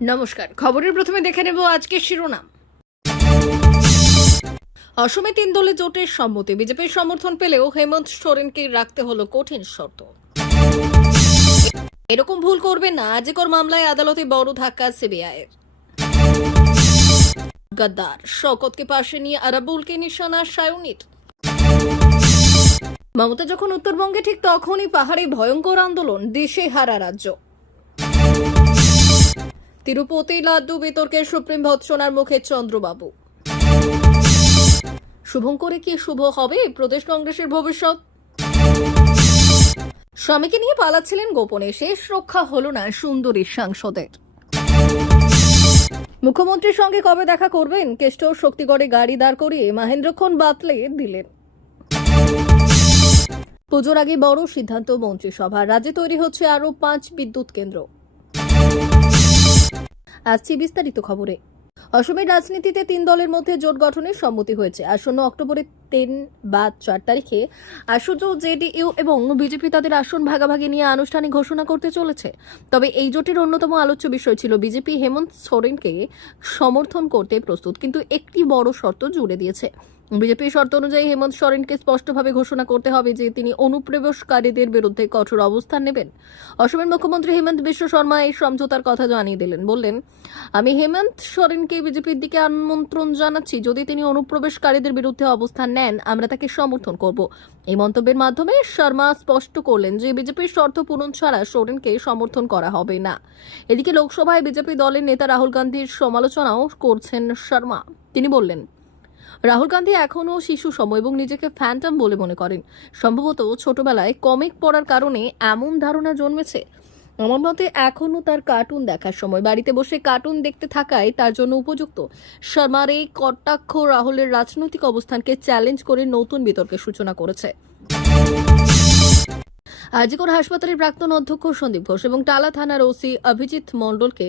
নমস্কার। খবরের প্রথমে দেখে নেব আজকের শিরোনাম। অসমে 3 দলে জোটের সম্মতি, বিজেপির সমর্থন পেলেও হেমন্ত সোরেনকে রাখতে হলো কঠিন শর্ত। এরকম ভুল করবেন না, আজিকর মামলায় আদালতে বড় ধাক্কা সিবিআইয়ের। গদ্দার শওকতকে পাশে নিয়ে আরাবুলকে নিশানা সায়নীর। মমতা যখন উত্তরবঙ্গে, ঠিক তখনই পাহাড়ে ভয়ঙ্কর আন্দোলন, দেশে হারা রাজ্য। তিরুপতি লাড্ডু বিতর্কে সুপ্রিম ভৎসনার মুখে চন্দ্রবাবু। শুভঙ্করে কি শুভ হবে প্রদেশ কংগ্রেসের ভবিষ্যৎ? স্বামীকে নিয়ে পালাচ্ছিলেন গোপনে, শেষ রক্ষা হলো না সুন্দরী সাংসদের। মুখ্যমন্ত্রীর সঙ্গে কবে দেখা করবেন? কেষ্ট শক্তিগড়ে গাড়ি দাঁড় করিয়ে মহেন্দ্রক্ষণ বাতলে দিলেন। পুজোর আগে বড় সিদ্ধান্ত মন্ত্রিসভা, রাজ্যে তৈরি হচ্ছে আরো 5 বিদ্যুৎ কেন্দ্র। আসছি বিস্তারিত খবরে। অসমের রাজনীতিতে 3 দলের মধ্যে জোট গঠনের সম্মতি হয়েছে। আসন্ন অক্টোবরের 3 বা 4 তারিখে আসন্ন জেডিইউ এবং বিজেপি তাদের আসন ভাগাভাগি নিয়ে আনুষ্ঠানিক ঘোষণা করতে চলেছে। তবে এই জোটের অন্যতম আলোচ্য বিষয় ছিল বিজেপি হেমন্ত সোরেনকে সমর্থন করতে প্রস্তুত, কিন্তু একটি বড় শর্ত জুড়ে দিয়েছে। বিজেপির শর্ত অনুযায়ী হেমন্ত সোরেনকে স্পষ্টভাবে ঘোষণা করতে হবে যে তিনি অনুপ্রবেশকারীদের বিরুদ্ধে কঠোর অবস্থান নেবেন। অসমের মুখ্যমন্ত্রী হেমন্ত বিশ্ব শর্মা এই সমঝোতার কথা জানিয়ে দিলেন। বললেন, আমি হেমন্ত সোরেনকে বিজেপির দিকে আমন্ত্রণ জানাচ্ছি, যদি তিনি অনুপ্রবেশকারীদের বিরুদ্ধে অবস্থান নেন আমরা তাকে সমর্থন করব। এই মন্তব্যের মাধ্যমে শর্মা স্পষ্ট করলেন যে বিজেপির শর্ত পূরণ ছাড়া সোরেনকে সমর্থন করা হবে না। এদিকে লোকসভায় বিজেপি দলের নেতা রাহুল গান্ধীর সমালোচনাও করছেন শর্মা। তিনি বললেন, রাহুল গান্ধী এখনও শিশু সম এবং নিজেকে ফ্যান্টম বলে মনে করেন। সম্ভবত ছোটবেলায় কমিক পড়ার কারণে এমন ধারণা জন্মেছে। আমার মতে এখনও তার কার্টুন দেখার সময়, বাড়িতে বসে কার্টুন দেখতে থাকাই তার জন্য উপযুক্ত। শর্মার এই কটাক্ষ রাহুলের রাজনৈতিক অবস্থানকে চ্যালেঞ্জ করে নতুন বিতর্কের সূচনা করেছে। আজিকর হাসপাতালের প্রাক্তন অধ্যক্ষ সন্দীপ ঘোষ এবং টালা থানার ওসি অভিজিৎ মণ্ডলকে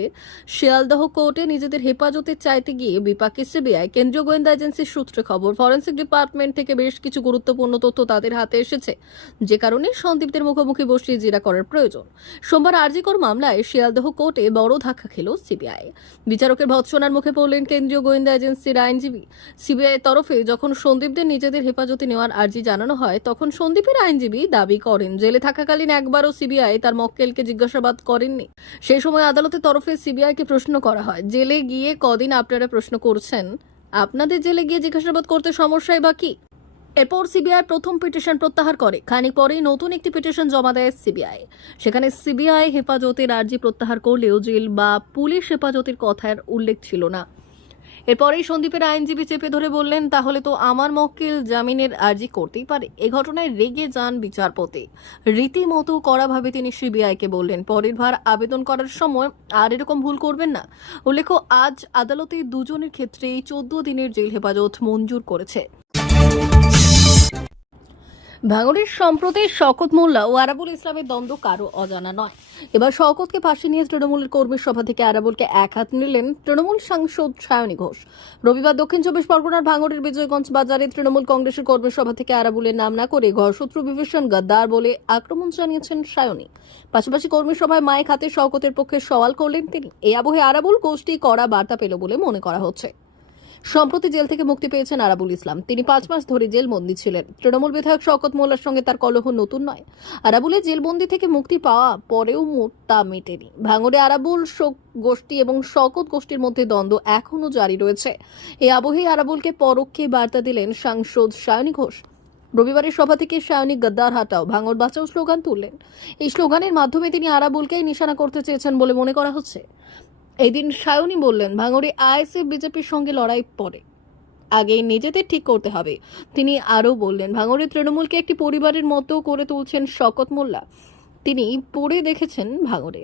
শিয়ালদহ কোর্টে নিজেদের হেফাজতে চাইতে গিয়ে বিপাকে সিবিআই। কেন্দ্রীয় গোয়েন্দা এজেন্সির সূত্রে খবর, ফরেন্সিক ডিপার্টমেন্ট থেকে বেশ কিছু গুরুত্বপূর্ণ তথ্য তাদের হাতে এসেছে, যে কারণে সন্দীপদের মুখোমুখি বসিয়ে জেরা করার প্রয়োজন। সোমবার আজিকর মামলায় শিয়ালদহ কোর্টে বড় ধাক্কা খেল সিবিআই। বিচারকের ভৎসনার মুখে পড়লেন কেন্দ্রীয় গোয়েন্দা এজেন্সির আইনজীবী। সিবিআই তরফে যখন সন্দীপদের নিজেদের হেফাজতে নেওয়ার আর্জি জানানো হয়, তখন সন্দীপের আইনজীবী দাবি করেন জেলে থাকাকালীন একবারও সিবিআই তার মক্কেলকে জিজ্ঞাসাবাদ করেননি। সেই সময় আদালতের তরফে সিবিআইকে প্রশ্ন করা হয়, জেলে গিয়ে কদিন আপনারা প্রশ্ন করছেন, আপনাদের জেলে গিয়ে জিজ্ঞাসাবাদ করতে সমস্যাই বা কি? এরপর সিবিআই প্রথম পিটিশন প্রত্যাহার করে। খানিক পরেই নতুন একটি পিটিশন জমা দেয় সিবিআই। সেখানে সিবিআই হেফাজতের আর্জি প্রত্যাহার করলেও জেল বা পুলিশ হেফাজতের কথার উল্লেখ ছিল না। এরপরেই সন্দীপের আইনজীবী চেপে ধরে বললেন, তাহলে তো আমার মক্কেল জামিনের আর্জি করতেই পারে। এ ঘটনায় রেগে যান বিচারপতি। রীতিমতো কড়াভাবে তিনি সিবিআইকে বললেন, পরের বার আবেদন করার সময় আর এরকম ভুল করবেন না। উল্লেখ্য, আজ আদালতে দুজনের ক্ষেত্রেই 14 দিনের জেল হেফাজত মঞ্জুর করেছে। ভাঙড়ের সম্প্রতি শওকত মোল্লা ও আরাবুল ইসলামের দ্বন্দ্ব কারো অজানা নয়। এবার শওকতকে পাশে নিয়ে তৃণমূলের কর্মী সভা থেকে আরাবুলকে এক হাত নিলেন তৃণমূল সাংসদ সায়নী ঘোষ। রবিবার দক্ষিণ 24 পরগনার ভাঙড়ের বিজয়গঞ্জ বাজারে তৃণমূল কংগ্রেসের কর্মী সভা থেকে আরাবুলের নাম না করে ঘরশত্রু বিভীষণ গদ্দার বলে আক্রমণ জানিয়েছেন সায়নী। পাশাপাশি কর্মী সভায় মাইক হাতে শওকতের পক্ষে সওয়াল করলেন তিনি। এই আবহে আরাবুল গোষ্ঠী কড়া বার্তা পেল বলে মনে করা হচ্ছে। সম্প্রতি জেল থেকে মুক্তি পেয়েছেন আরাবুল ইসলাম। তিনি 5 মাস ধরে জেলবন্দি ছিলেন। তৃণমূল বিধায়ক শওকত মোল্লার সঙ্গে তার কলহ নতুন নয়। আরাবুলের জেলবন্দি থেকে মুক্তি পাওয়া পরেও তা মেটেনি। ভাঙড়ে আরাবুল গোষ্ঠী এবং শওকত গোষ্ঠীর মধ্যে দ্বন্দ্ব এখনও জারি রয়েছে। এই আবহে আরাবুলকে পরোক্ষে বার্তা দিলেন সাংসদ সায়নী ঘোষ। রবিবারের সভা থেকে সায়নী গদ্দার হাটাও ভাঙড় বাঁচাও স্লোগান তুললেন। এই স্লোগানের মাধ্যমে তিনি আরাবুলকেই নিশানা করতে চেয়েছেন বলে মনে করা হচ্ছে। এই দিন সায়নী বললেন, ভাঙড়ে আইএসএফ বিজেপির সঙ্গে লড়াই পড়ে, আগে নিজেদের ঠিক করতে হবে। তিনি আরও বললেন, ভাঙড়ে তৃণমূলকে একটি পরিবারের মতো করে তুলছেন শওকত মোল্লা। তিনি পড়ে দেখেছেন ভাঙড়ে।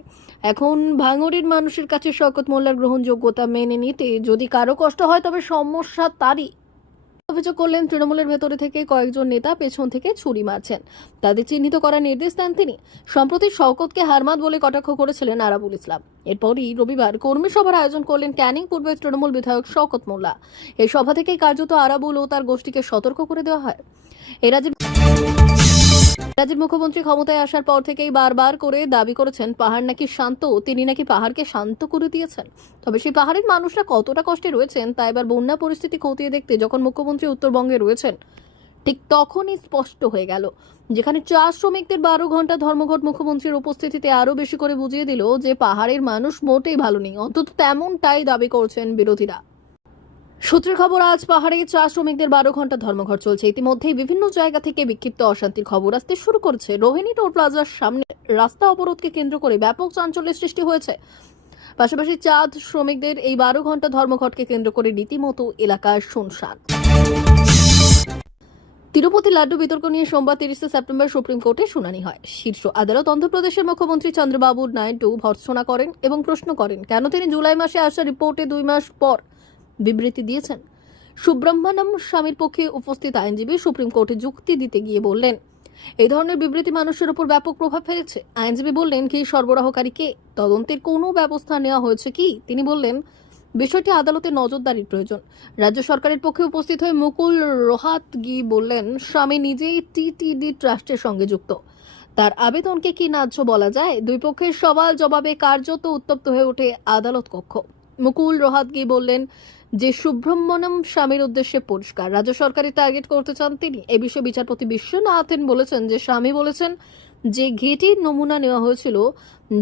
এখন ভাঙড়ের মানুষের কাছে শওকত মোল্লার গ্রহণযোগ্যতা মেনে নিতে যদি কারো কষ্ট হয়, তবে সমস্যা তারই। অভিযোগ করলেন, তৃণমূলের ভেতরে থেকে কয়েকজন নেতা পেছন থেকে ছুরি মারছেন, তাদের চিহ্নিত করার নির্দেশ দেন তিনি। সম্প্রতি শওকতকে হারমাত বলে কটাক্ষ করেছিলেন আরাবুল ইসলাম। এরপরই রবিবার কর্মী সভার আয়োজন করলেন ক্যানিং পূর্বের তৃণমূল বিধায়ক শওকত মোল্লা। এই সভা থেকেই কার্যত আরাবুল ও তার গোষ্ঠীকে সতর্ক করে দেওয়া হয়। এ রাজ্যের রাজ্যের মুখ্যমন্ত্রী ক্ষমতায় আসার পর থেকেই বারবার করে দাবি করেছেন পাহাড় নাকি শান্ত, তিনি নাকি পাহাড়কে শান্ত করে দিয়েছেন। তবে সেই পাহাড়ের মানুষরা কতটা কষ্টে রয়েছেন তা এবার বন্যা পরিস্থিতি খতিয়ে দেখতে যখন মুখ্যমন্ত্রী উত্তরবঙ্গে রয়েছেন ঠিক তখনই স্পষ্ট হয়ে গেল। যেখানে চা শ্রমিকদের 12 ঘন্টা ধর্মঘট মুখ্যমন্ত্রীর উপস্থিতিতে আরো বেশি করে বুঝিয়ে দিল যে পাহাড়ের মানুষ মোটেই ভালো নেই, অন্তত তেমনটাই দাবি করছেন বিরোধীরা। সূত্রের খবর, আজ পাহাড়ে চা শ্রমিকদের 12 ঘন্টা ধর্মঘট চলছে। ইতিমধ্যেই বিভিন্ন জায়গা থেকে বিক্ষিপ্ত অশান্তির খবর আসতে শুরু করেছে। রোহিণী টোল প্লাজার সামনে রাস্তা অবরোধকে কেন্দ্র করে ব্যাপক চাঞ্চল্যের সৃষ্টি হয়েছে। পাশাপাশি চা শ্রমিকদের এই 12 ঘন্টা ধর্মঘটকে কেন্দ্র করে রীতিমতো এলাকার শুনশান। তিরুপতি লাড্ডু বিতর্ক নিয়ে সোমবার 30 সেপ্টেম্বর সুপ্রিম কোর্টে শুনানি হয়। শীর্ষ আদালত অন্ধ্রপ্রদেশের মুখ্যমন্ত্রী চন্দ্রবাবু নাইডু ভর্ৎসনা করেন এবং প্রশ্ন করেন কেন তিনি জুলাই মাসে আসা রিপোর্টে 2 মাস পর বিবৃতি দিয়েছেন। সুব্রহ্মণ্যম স্বামীর পক্ষে উপস্থিত আইনজীবী সুপ্রিম কোর্টে যুক্তি দিতে গিয়ে বললেন, এই ধরনের বিবৃতি মানুষের উপর ব্যাপক প্রভাব ফেলেছে। আইনজীবী বললেন, কি সরবরাহকারী কে, তদন্তের কোনো ব্যবস্থা নেওয়া হয়েছে কি? তিনি বললেন, বিষয়টি আদালতের নজরদারির প্রয়োজন। রাজ্য সরকারের পক্ষে উপস্থিত হয়ে মুকুল রোহাতগি বললেন, স্বামী নিজেই টিটিডি ট্রাস্টের সঙ্গে যুক্ত, তার আবেদনকে কি ন্যায্য বলা যায়? দুই পক্ষের সওয়াল জবাবে কার্যত উত্তপ্ত হয়ে ওঠে আদালত কক্ষ। মুকুল রোহাতগি বললেন যে সুব্রহ্মণ্যম স্বামীর উদ্দেশ্যে পরিষ্কার, রাজ্য সরকারের টার্গেট করতে চান তিনি। এ বিষয়ে বিচারপতি বিশ্বনাথন বলেছেন যে স্বামী বলেছেন যে ঘেটির নমুনা নেওয়া হয়েছিল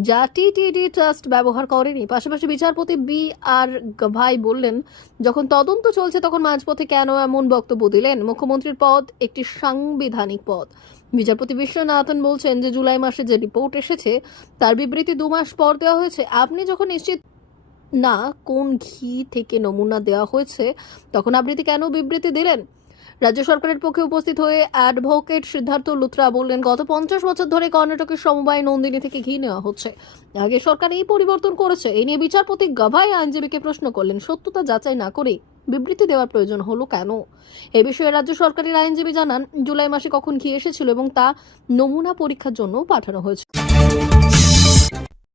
যা টিটিডি ট্রাস্ট ব্যবহার করেনি। পাশাপাশি বিচারপতি বি আর গভাই বললেন, যখন তদন্ত চলছে তখন মাঝপথে কেন এমন বক্তব্য দিলেন? মুখ্যমন্ত্রীর পদ একটি সাংবিধানিক পদ। বিচারপতি বিশ্বনাথন বলছেন যে জুলাই মাসে যে রিপোর্ট এসেছে তার বিবৃতি 2 মাস পর দেওয়া হয়েছে। আপনি যখন নিশ্চিত না কোন ঘি থেকে নমুনা দেওয়া হয়েছে তখন আপনি কেন বিবৃতি দিলেন? রাজ্য সরকারের পক্ষে উপস্থিত হয়ে অ্যাডভোকেট সিদ্ধার্থ লুথরা বললেন, গত 50 বছর ধরে কর্ণাটকের সমবায় নন্দিনী থেকে ঘি নেওয়া হচ্ছে, আগে সরকার এই পরিবর্তন করেছে। এই নিয়ে বিচারপতি গভাই আইনজীবীকে প্রশ্ন করলেন, সত্যতা যাচাই না করে বিবৃতি দেওয়ার প্রয়োজন হলো কেন? এ বিষয়ে রাজ্য সরকারের আইনজীবী জানান, জুলাই মাসে কখন ঘি এসেছিল এবং তা নমুনা পরীক্ষার জন্য পাঠানো হয়েছে।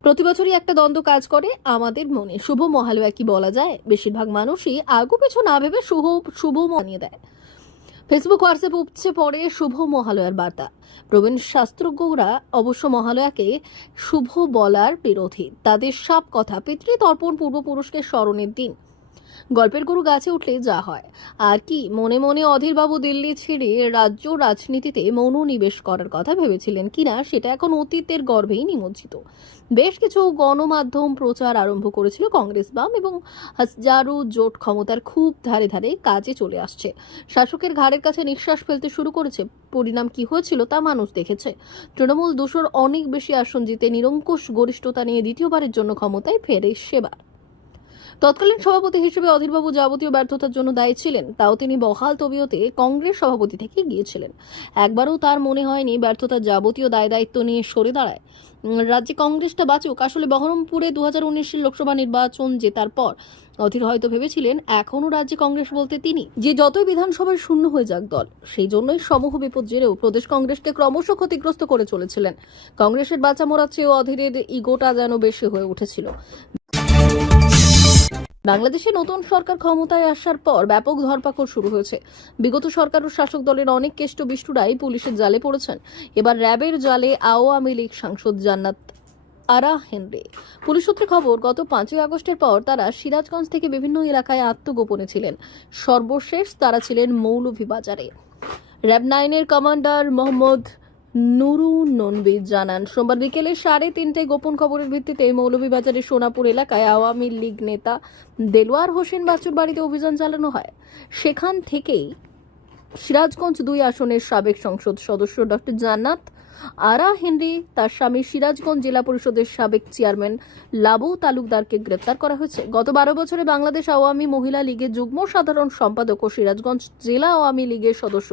প্রতি বছরই একটা দ্বন্দ্ব কাজ করে আমাদের মনে, শুভ মহালয়া কি বলা যায়? বেশিরভাগ মানুষই আগু পিছু না ভেবে শুভ মানিয়ে দেয়। ফেসবুক হোয়াটসঅ্যাপ উপচে পড়ে শুভ মহালয়ার বার্তা। প্রবীণ শাস্ত্রজ্ঞরা অবশ্য মহালয়াকে শুভ বলার বিরোধী। তাদের সব কথা পিতৃতর্পণ, পূর্বপুরুষকে স্মরণের দিন। গল্পের গরু গাছে উঠলে যা হয় আর কি, মনে মনে অধীরবাবু দিল্লি ছেড়ে রাজ্য রাজনীতিতে মনোনিবেশ করার কথা ভেবেছিলেন কিনা সেটা এখন অতীতের গর্ভেই নিমজ্জিত। বেশ কিছু গণমাধ্যম প্রচার আরম্ভ করেছিল কংগ্রেস, বাম এবং হাজারো জোট ক্ষমতার খুব ধারে ধারে কাজে চলে আসছে। শাসকের ঘাড়ের কাছে নিঃশ্বাস ফেলতে শুরু করেছে। পরিণাম কি হয়েছিল তা মানুষ দেখেছে। তৃণমূল 200-র অনেক বেশি আসন জিতে নিরঙ্কুশ গরিষ্ঠতা নিয়ে দ্বিতীয়বারের জন্য ক্ষমতায় ফেরে সেবার। তৎকালীন সভাপতি হিসেবে অধীরবাবু যাবতীয় ব্যর্থতার জন্য দায়ী ছিলেন, তাও তিনি বহাল তবিয়তে কংগ্রেস সভাপতি থেকে গিয়েছিলেন। একবারও তার মনে হয়নি ব্যর্থতার যাবতীয় দায় দায়িত্ব নিয়ে সরে দাঁড়ায়। রাজ্যে কংগ্রেসটা বাঁচুক। আসলে বহরমপুরে 2019 লোকসভা নির্বাচন জেতার পর অধীর হয়তো ভেবেছিলেন এখনও রাজ্যে কংগ্রেস বলতে তিনি, যে যতই বিধানসভায় শূন্য হয়ে যাক দল, সেই জন্যই সমূহ বিপদ জেরেও প্রদেশ কংগ্রেসকে ক্রমশ ক্ষতিগ্রস্ত করে চলেছিলেন। কংগ্রেসের বাঁচা মোড়ার চেয়েও অধীরের ইগোটা যেন বেশি হয়ে উঠেছিল। বাংলাদেশে নতুন সরকার ক্ষমতায় আসার পর ব্যাপক ধরপাকড় শুরু হয়েছে। বিগত সরকার ও শাসক দলের অনেক কেষ্ট বিষ্টুরাই পুলিশের জালে পড়েছেন। এবার র্যাবের জালে আওয়ামী লীগ সাংসদ জান্নাত আরা হেনরি। পুলিশ সূত্রে খবর, গত 5 আগস্টের পর তারা সিরাজগঞ্জ থেকে বিভিন্ন এলাকায় আত্মগোপনে ছিলেন। সর্বশেষ তারা ছিলেন মৌলভীবাজারে। র্যাব 9-এর কমান্ডার মোহাম্মদ নুরু ননবী জানান, সোমবার বিকেলে 3:30টায় গোপন খবরের ভিত্তিতে মৌলভীবাজারের সোনাপুর এলাকায় আওয়ামী লীগ নেতা দেলোয়ার হোসেন বাচ্চুর বাড়িতে অভিযান চালানো হয়। সেখান থেকেই সিরাজগঞ্জ 2 আসনের সাবেক সংসদ সদস্য ডক্টর জান্নাত আরা হেনরি, তার স্বামী সিরাজগঞ্জ জেলা পরিষদের সাবেক চেয়ারম্যান লাবু তালুকদারকে গ্রেপ্তার করা হয়েছে। গত 12 বছরে বাংলাদেশ আওয়ামী মহিলা লীগের যুগ্ম সাধারণ সম্পাদক ও সিরাজগঞ্জ জেলা আওয়ামী লীগের সদস্য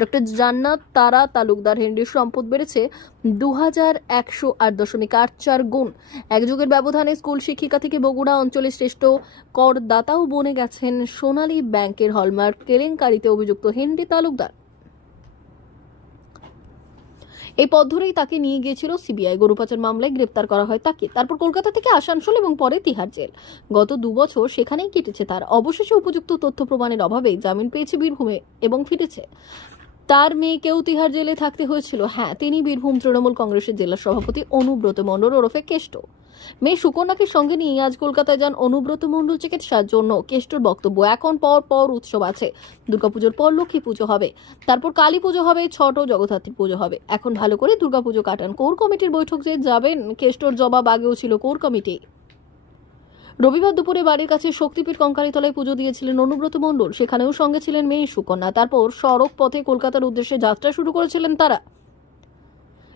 ডক্টর জান্নাত তারা তালুকদার হেনরির সম্পদ বেড়েছে 2108.84 গুণ। এক যুগের ব্যবধানে স্কুল শিক্ষিকা থেকে বগুড়া অঞ্চলে শ্রেষ্ঠ করদাতাও বনে গেছেন সোনালী ব্যাংকের হলমার্ক কেলেঙ্কারিতে অভিযুক্ত হেনরি তালুকদার। এই পথ ধরেই তাকে নিয়ে গিয়েছিল সিবিআই। গরু পাচার মামলায় গ্রেপ্তার করা হয় তাকে, তারপর কলকাতা থেকে আসানসোল এবং পরে তিহার জেল। গত 2 বছর সেখানেই কেটেছে তার। অবশেষে উপযুক্ত তথ্য প্রমাণের অভাবে জামিন পেয়েছে বীরভূমে এবং ফিরেছে। তার মেয়েকেও তিহার জেলে থাকতে হয়েছিল। হ্যাঁ, তিনি বীরভূম তৃণমূল কংগ্রেসের জেলা সভাপতি অনুব্রত মণ্ডল ওরফে কেষ্ট। মেয়ে সুকন্যাকে সঙ্গে নিয়ে আজ কলকাতায় যান অনুব্রত মণ্ডল চিকিৎসার জন্য। কেষ্টর বক্তব্য, এখন পর উৎসব আছে, দুর্গাপুজোর পর লক্ষ্মী পুজো হবে, তারপর কালী পুজো হবে, ছট ও জগদ্ধাত্রী পুজো হবে, এখন ভালো করে দুর্গাপুজো কাটান। কোর কমিটির বৈঠক যে যাবেন, কেষ্টর জবাব, আগেও ছিল কোর কমিটি। রবিবার দুপুরে বাড়ির কাছে শক্তিপীঠ কঙ্কালীতলায় পুজো দিয়েছিলেন অনুব্রত মণ্ডল। সেখানেও সঙ্গে ছিলেন মেয়ে সুকন্যা। তারপর সড়ক পথে কলকাতার উদ্দেশ্যে যাত্রা শুরু করেছিলেন তারা।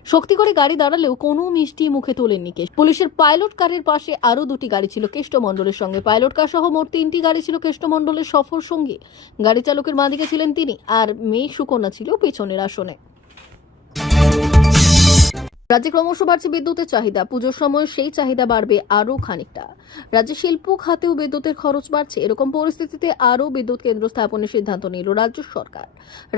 শক্তি করে গাড়ি দাঁড়ালেও কোনো মিষ্টি মুখে তোলেননি কেষ্ট। পুলিশের পাইলট কারের পাশে আরো দুটি গাড়ি ছিল কেষ্ট মণ্ডলের সঙ্গে। পাইলট কার সহ মোট 3টি গাড়ি ছিল কেষ্ট মণ্ডলের সফর সঙ্গী। গাড়ি চালকের বাঁদিকে ছিলেন তিনি, আর মেয়ে সুকন্যা ছিল পেছনের আসনে। রাজ্যে ক্রমশ বাড়ছে বিদ্যুতের চাহিদা। পুজোর সময় সেই চাহিদা বাড়বে আরও খানিকটা। রাজ্যে শিল্প খাতেও বিদ্যুতের খরচ বাড়ছে। এরকম পরিস্থিতিতে আরও বিদ্যুৎ কেন্দ্র স্থাপনের সিদ্ধান্ত নিল রাজ্য সরকার।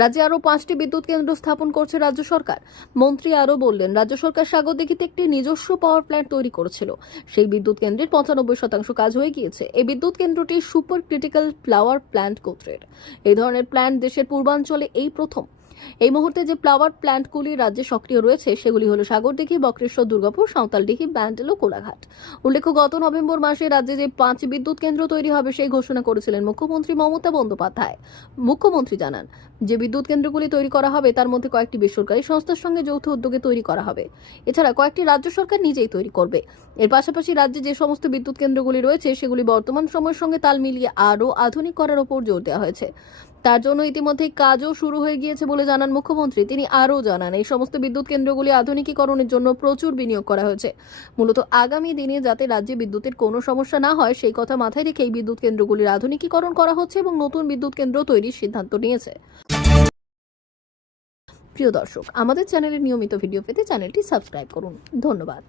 রাজ্যে আরও 5টি বিদ্যুৎ কেন্দ্র স্থাপন করছে রাজ্য সরকার। মন্ত্রী আরও বললেন, রাজ্য সরকার সাগরদিঘিতে একটি নিজস্ব পাওয়ার প্ল্যান্ট তৈরি করেছিল। সেই বিদ্যুৎ কেন্দ্রের 95% কাজ হয়ে গিয়েছে। এই বিদ্যুৎ কেন্দ্রটি সুপার ক্রিটিক্যাল পাওয়ার প্ল্যান্ট গোত্রের। এই ধরনের প্ল্যান্ট দেশের পূর্বাঞ্চলে এই প্রথম। এই মুহূর্তে যে পাওয়ার প্ল্যান্টগুলি রাজ্যে সক্রিয় রয়েছে সেগুলি হলো সাগরদিঘি, বক্রেশ্বর, দুর্গাপুর, সাঁওতালডিঘি, ব্যান্ডেল ও কোলাঘাট। উল্লেখ্য, গত নভেম্বর মাসে রাজ্যে যে 5 বিদ্যুৎ কেন্দ্র তৈরি হবে সেই ঘোষণা করেছিলেন মুখ্যমন্ত্রী মমতা বন্দ্যোপাধ্যায়। মুখ্যমন্ত্রী জানান, যে বিদ্যুৎ কেন্দ্রগুলি তৈরি করা হবে তার মধ্যে কয়েকটি বেসরকারি সংস্থার সঙ্গে যৌথ উদ্যোগে তৈরি করা হবে। এছাড়া কয়েকটি রাজ্য সরকার নিজেই তৈরি করবে। এর পাশাপাশি রাজ্যে যে সমস্ত বিদ্যুৎ কেন্দ্রগুলি রয়েছে সেগুলি বর্তমান সময়ের সঙ্গে তাল মিলিয়ে আরও আধুনিক করার উপর জোর দেওয়া হয়েছে। তার জন্য ইতিমধ্যে কাজও শুরু হয়ে গিয়েছে বলে জানান মুখ্যমন্ত্রী। তিনি আরও জানান, এই সমস্ত বিদ্যুৎ কেন্দ্রগুলি আধুনিকীকরণের জন্য প্রচুর বিনিয়োগ করা হয়েছে। মূলত আগামী দিনে যাতে রাজ্যে বিদ্যুতের কোনো সমস্যা না হয় সেই কথা মাথায় রেখে এই বিদ্যুৎ কেন্দ্রগুলির আধুনিকীকরণ করা হচ্ছে এবং নতুন বিদ্যুৎ কেন্দ্র তৈরির সিদ্ধান্ত নিয়েছে। প্রিয় দর্শক, আমাদের চ্যানেলের নিয়মিত ভিডিও পেতে চ্যানেলটি সাবস্ক্রাইব করুন। ধন্যবাদ।